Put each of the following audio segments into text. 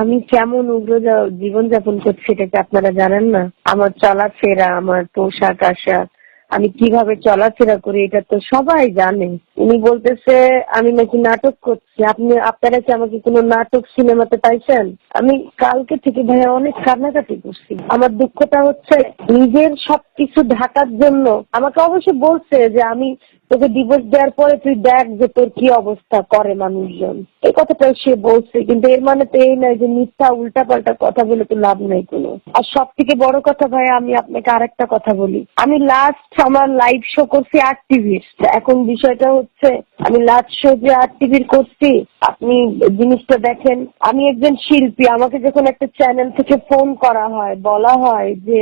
আমি কেমন উগ্র জীবনযাপন করছি এটা কি আপনারা জানেন না? আমার চলাফেরা, আমার পোশাক আশাক, আমি কিভাবে চলাফেরা করি এটা তো সবাই জানে। উনি বলতেছে আমি নাকি নাটক করছি। আপনারা কি আমাকে কোনো নাটক সিনেমাতে পাইছেন? আমি কালকে থেকে ভাইয়া অনেক কান্নাকাটি করছি। আমার দুঃখটা হচ্ছে নিজের সবকিছু ঢাকার জন্য আমাকে অবশ্য বলছে যে আমি তোকে ডিভোর্স দেওয়ার পরে তুই দেখ যে তোর কি অবস্থা করে মানুষজন, এই কথাটাও সে বলছে। কিন্তু এর মানে তো এই নয় যে মিথ্যা উল্টাপাল্টা কথা বলে তো লাভ নেই কোনো। আর সব থেকে বড় কথা ভাই, আমি আপনাকে আরেকটা কথা বলি। আমি লাস্ট আমার লাইভ শো করছি আর্ট টিভির। এখন বিষয়টা হচ্ছে আমি লাস্ট শো যে আর্ট টিভির করছি, আপনি জিনিসটা দেখেন, আমি একজন শিল্পী। আমাকে যখন একটা চ্যানেল থেকে ফোন করা হয়, বলা হয় যে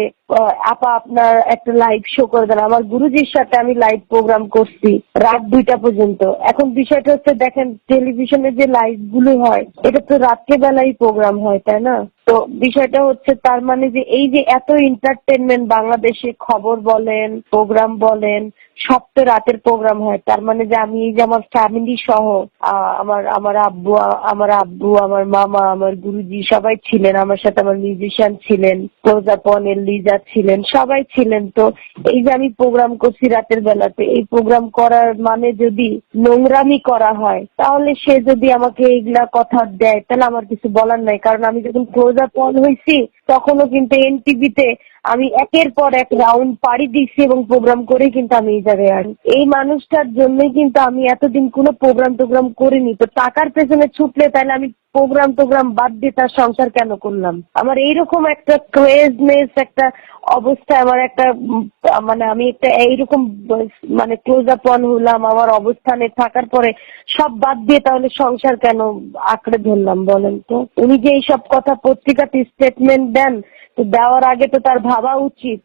আপা আপনার একটা লাইভ শো করে দেন, আমার গুরুজির সাথে আমি লাইভ প্রোগ্রাম করছি রাত 2টা পর্যন্ত। এখন বিষয়টা হচ্ছে দেখেন, টেলিভিশনে যে লাইভ গুলো হয় এটা তো রাত্রে বেলায় প্রোগ্রাম হয়, তাই না? তো বিষয়টা হচ্ছে তার মানে যে এই যে এত এন্টারটেনমেন্ট বাংলাদেশে, খবর বলেন, প্রোগ্রাম বলেন, সব তো রাতের প্রোগ্রাম হয়। তার মানে যে আমি এই যে আমার ফ্যামিলি সহ আমার আব্বু, আমার মামা, আমার গুরুজি সবাই ছিলেন আমার সাথে, আমার মিউজিশিয়ান ছিলেন, ক্লোজাপন লিজা ছিলেন, সবাই ছিলেন। তো এই যে আমি প্রোগ্রাম করছি রাতের বেলাতে, এই প্রোগ্রাম করার মানে যদি নোংরামি করা হয়, তাহলে সে যদি আমাকে এইগুলা কথা দেয় তাহলে আমার কিছু বলার নাই। কারণ আমি যখন ক্লোজাপন হয়েছি তখনও কিন্তু এনটিভিতে আমি একের পর এক রাউন্ড পাড়ি দিচ্ছি এবং প্রোগ্রাম করে কিন্তু আমি এই জায়গায় আসি। এই মানুষটার জন্যই কিন্তু আমি এতদিন কোনো টোগ্রাম করিনি। তো টাকার পেছনে ছুটলে তাহলে আমি প্রোগ্রাম বাদ দিয়ে তার সংসার কেন করলাম? আমার এইরকম একটা ক্রেজনেস, একটা অবস্থা, আমার একটা মানে আমি একটা এইরকম মানে ক্লোজ আপ অন হলাম, আমার অবস্থানে থাকার পরে সব বাদ দিয়ে তাহলে সংসার কেন আঁকড়ে ধরলাম বলেন তো? উনি যে এইসব কথা পত্রিকাতে স্টেটমেন্ট দেন, তো দেওয়ার আগে তো তার ভাবা উচিত।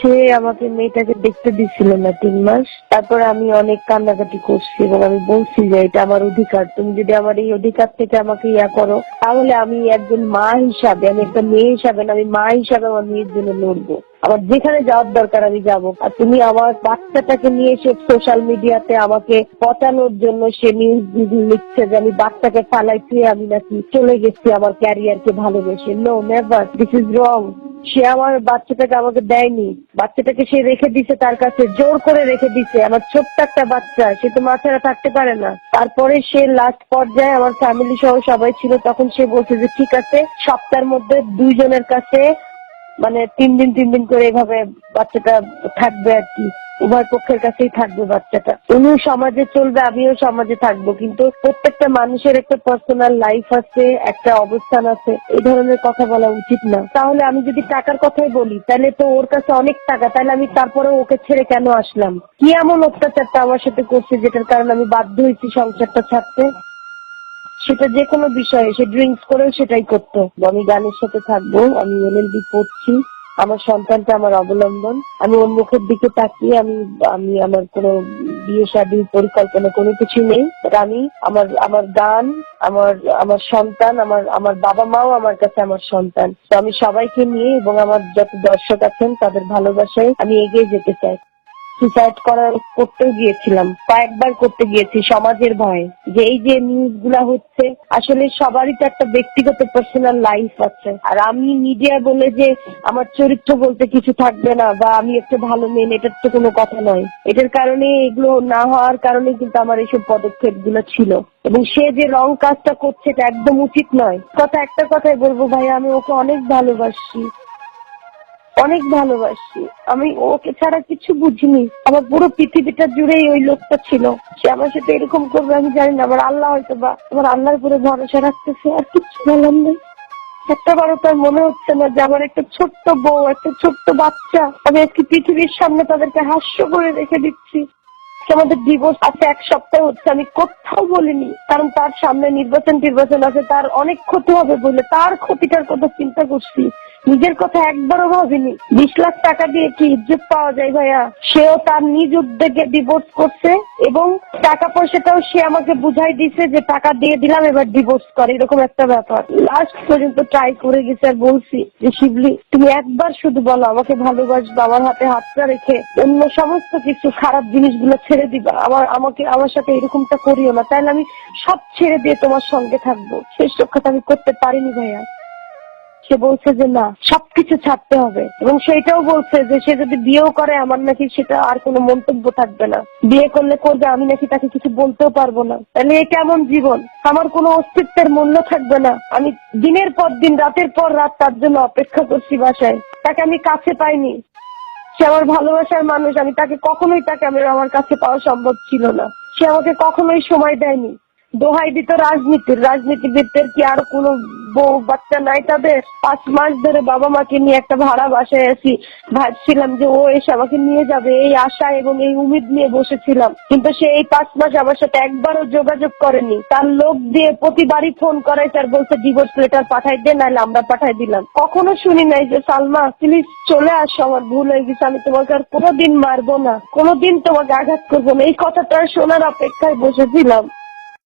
সে আমাকে মেয়েটাকে দেখতে দিচ্ছিল না 3 মাস। তারপরে আমি অনেক কান্নাকাটি করছি এবং আমি বলছি যে এটা আমার অধিকার, তুমি যদি আমার এই অধিকার থেকে আমাকে করো তাহলে আমি একজন মা হিসাবে, আমি একটা মেয়ে হিসাবে না, আমি মা হিসাবে আমার মেয়ের জন্য লড়বো। আমার যেখানে যাওয়ার দরকার আমি যাবো। আর তুমি আমার বাচ্চাটাকে নিয়ে এসে সোশ্যাল মিডিয়াতে আমাকে পচানোর জন্য সে নিউজ লিখছে যে আমি বাচ্চাকে ফালাইছি, আমি নাকি চলে গেছি আমার ক্যারিয়ারকে ভালোবেসে। No, never, this is wrong. সে আমার বাচ্চাটাকে আমাকে দেয়নি, বাচ্চাটাকে সে রেখে দিছে তার কাছে, জোর করে রেখে দিছে। আমার ছোট্ট একটা বাচ্চা, সে তো মা ছাড়া থাকতে পারে না। তারপরে সে লাস্ট পর্যায়ে আমার ফ্যামিলি সহ সবাই ছিল, তখন সে বলছে যে ঠিক আছে সপ্তাহের মধ্যে 2 জনের কাছে মানে 3 দিন করে এভাবে বাচ্চাটা থাকবে আর কি, উভয় পক্ষের কাছেই থাকবে বাচ্চাটা। উনিও সমাজে চলবে, আমিও সমাজে থাকবো, কিন্তু প্রত্যেকটা মানুষের একটা পার্সোনাল লাইফ আছে, একটা অবস্থান আছে। এই ধরনের কথা বলা উচিত না। তাহলে আমি যদি টাকার কথাই বলি, তাহলে তো ওর কাছে অনেক টাকা, তাহলে আমি তারপরে ওকে ছেড়ে কেন আসলাম? কি এমন অত্যাচারটা আমার সাথে করছে যেটার কারণে আমি বাধ্য হয়েছি সংসারটা ছাড়তে? সেটা যে কোনো বিষয়ে, সে ড্রিঙ্কস করেও সেটাই করতো। আমি গানের সাথে থাকবো, আমি এলএলবি পড়ছি, আমার সন্তানটা আমার অবলম্বন। আমি ওর মুখের দিকে তাকিয়ে আমি আমি আমার কোনো বিয়ে শাদীর পরিকল্পনা কোনো কিছু নেই। আমি আমার আমার গান, আমার আমার সন্তান, আমার আমার বাবা মাও আমার কাছে আমার সন্তান। তো আমি সবাইকে নিয়ে এবং আমার যত দর্শক আছেন তাদের ভালোবাসায় আমি এগিয়ে যেতে চাই। সুসাইড করতেও গিয়েছিলাম, কয়েকবার করতে গিয়েছি সমাজের ভয়ে, যে এই যে নিউজ গুলা হচ্ছে, আসলে সবারই তো একটা ব্যক্তিগত পার্সোনাল লাইফ আছে। আর আমি মিডিয়া বলে যে আমার চরিত্র বলতে কিছু থাকবে না বা আমি একটা ভালো মেয়ে, এটার তো কোনো কথা নয়। এটার কারণে, এগুলো না হওয়ার কারণে কিন্তু আমার এইসব পদক্ষেপ গুলো ছিল। এবং সে যে রং কাজটা করছে এটা একদম উচিত নয়। একটা কথাই বলবো ভাই, আমি ওকে অনেক ভালোবাসি, অনেক ভালোবাসি। আমি ওকে ছাড়া কিছু বুঝিনি, আমার পুরো পৃথিবীটা জুড়েই ওই লোকটা ছিল। সে আমার সাথে এরকম করবে আমি জানি না। আমার আল্লাহ হয়তো বা আমার আল্লাহর উপরে ভরসা রাখতেছে, আর কিছু বলার নেই। একটা বারও তার মনে হচ্ছে না যে আমার একটা ছোট্ট বউ, একটা ছোট্ট বাচ্চা, আমি আজকে পৃথিবীর সামনে তাদেরকে হাস্য করে রেখে দিচ্ছি। আমাদের ডিভোর্স আছে 1 সপ্তাহ হচ্ছে, আমি কোথাও বলিনি, কারণ তার সামনে নির্বাচন আছে, তার অনেক ক্ষতি হবে বলে তার ক্ষতিটার কথা চিন্তা করছি। নিজের কথা একবারও ভাবিনি। 20 লাখ টাকা দিয়ে কি ইজ্জত পাওয়া যায় ভাইয়া? সেও তার নিজ উদ্যোগে ডিভোর্স করছে এবং টাকা পয়সাটাও সে আমাকে বুঝাই দিছে যে টাকা দিয়ে দিলাম এবার ডিভোর্স করে, এরকম একটা ব্যাপার। লাস্ট পর্যন্ত ট্রাই করে গেছে আর বলছি যে শিবলি তুমি একবার শুধু বলো আমাকে ভালোবাসবা, আমার হাতে হাতটা রেখে অন্য সমস্ত কিছু খারাপ জিনিসগুলো ছেড়ে দিবা, আমার সাথে এরকমটা করিও না, তাহলে আমি সব ছেড়ে দিয়ে তোমার সঙ্গে থাকবো। শেষ রক্ষাটা আমি করতে পারিনি ভাইয়া। সে বলছে যে না, সবকিছু ছাড়তে হবে এবং সেটাও বলছে যে সে যদি বিয়েও করে আমার নাকি সেটা আর কোনো মন্তব্য থাকবে না, বিয়ে করলে করবে, আমি নাকি তাকে কিছু বলতেও পারবো না। তাহলে এ কেমন জীবন? আমার কোনো অস্তিত্বের মূল্য থাকবে না। আমি দিনের পর দিন রাতের পর রাত তার জন্য অপেক্ষা করছি বাসায়, তাকে আমি কাছে পাইনি। সে আমার ভালোবাসার মানুষ, আমি তাকে কখনোই আমার কাছে পাওয়া সম্ভব ছিল না। সে আমাকে কখনোই সময় দেয়নি। দোহাই দিত রাজনীতিবিদদের কি আর কোনো বউ বাচ্চা নাই তাদের? 5 মাস ধরে বাবা মাকে নিয়ে একটা ভাড়া বাসায় আছি, ভাবছিলাম যে ও এসে আমাকে নিয়ে যাবে এই আশা এবং এই উম্মিদ নিয়ে বসেছিলাম, কিন্তু সে এই 5 মাস আমার সাথে একবারও যোগাযোগ করেনি। তার লোক দিয়ে প্রতিবারই ফোন করাইছে আর বলছে ডিভোর্স লেটার পাঠাই দে, নাহলে আমরা পাঠাই দিলাম। কখনো শুনি নাই যে সালমা প্লিজ চলে আসো, আমার ভুল হয়ে গেছে, আমি তোমাকে আর কোনোদিন মারবো না, কোনোদিন তোমাকে আঘাত করবো না। এই কথাটা শোনার অপেক্ষায় বসেছিলাম।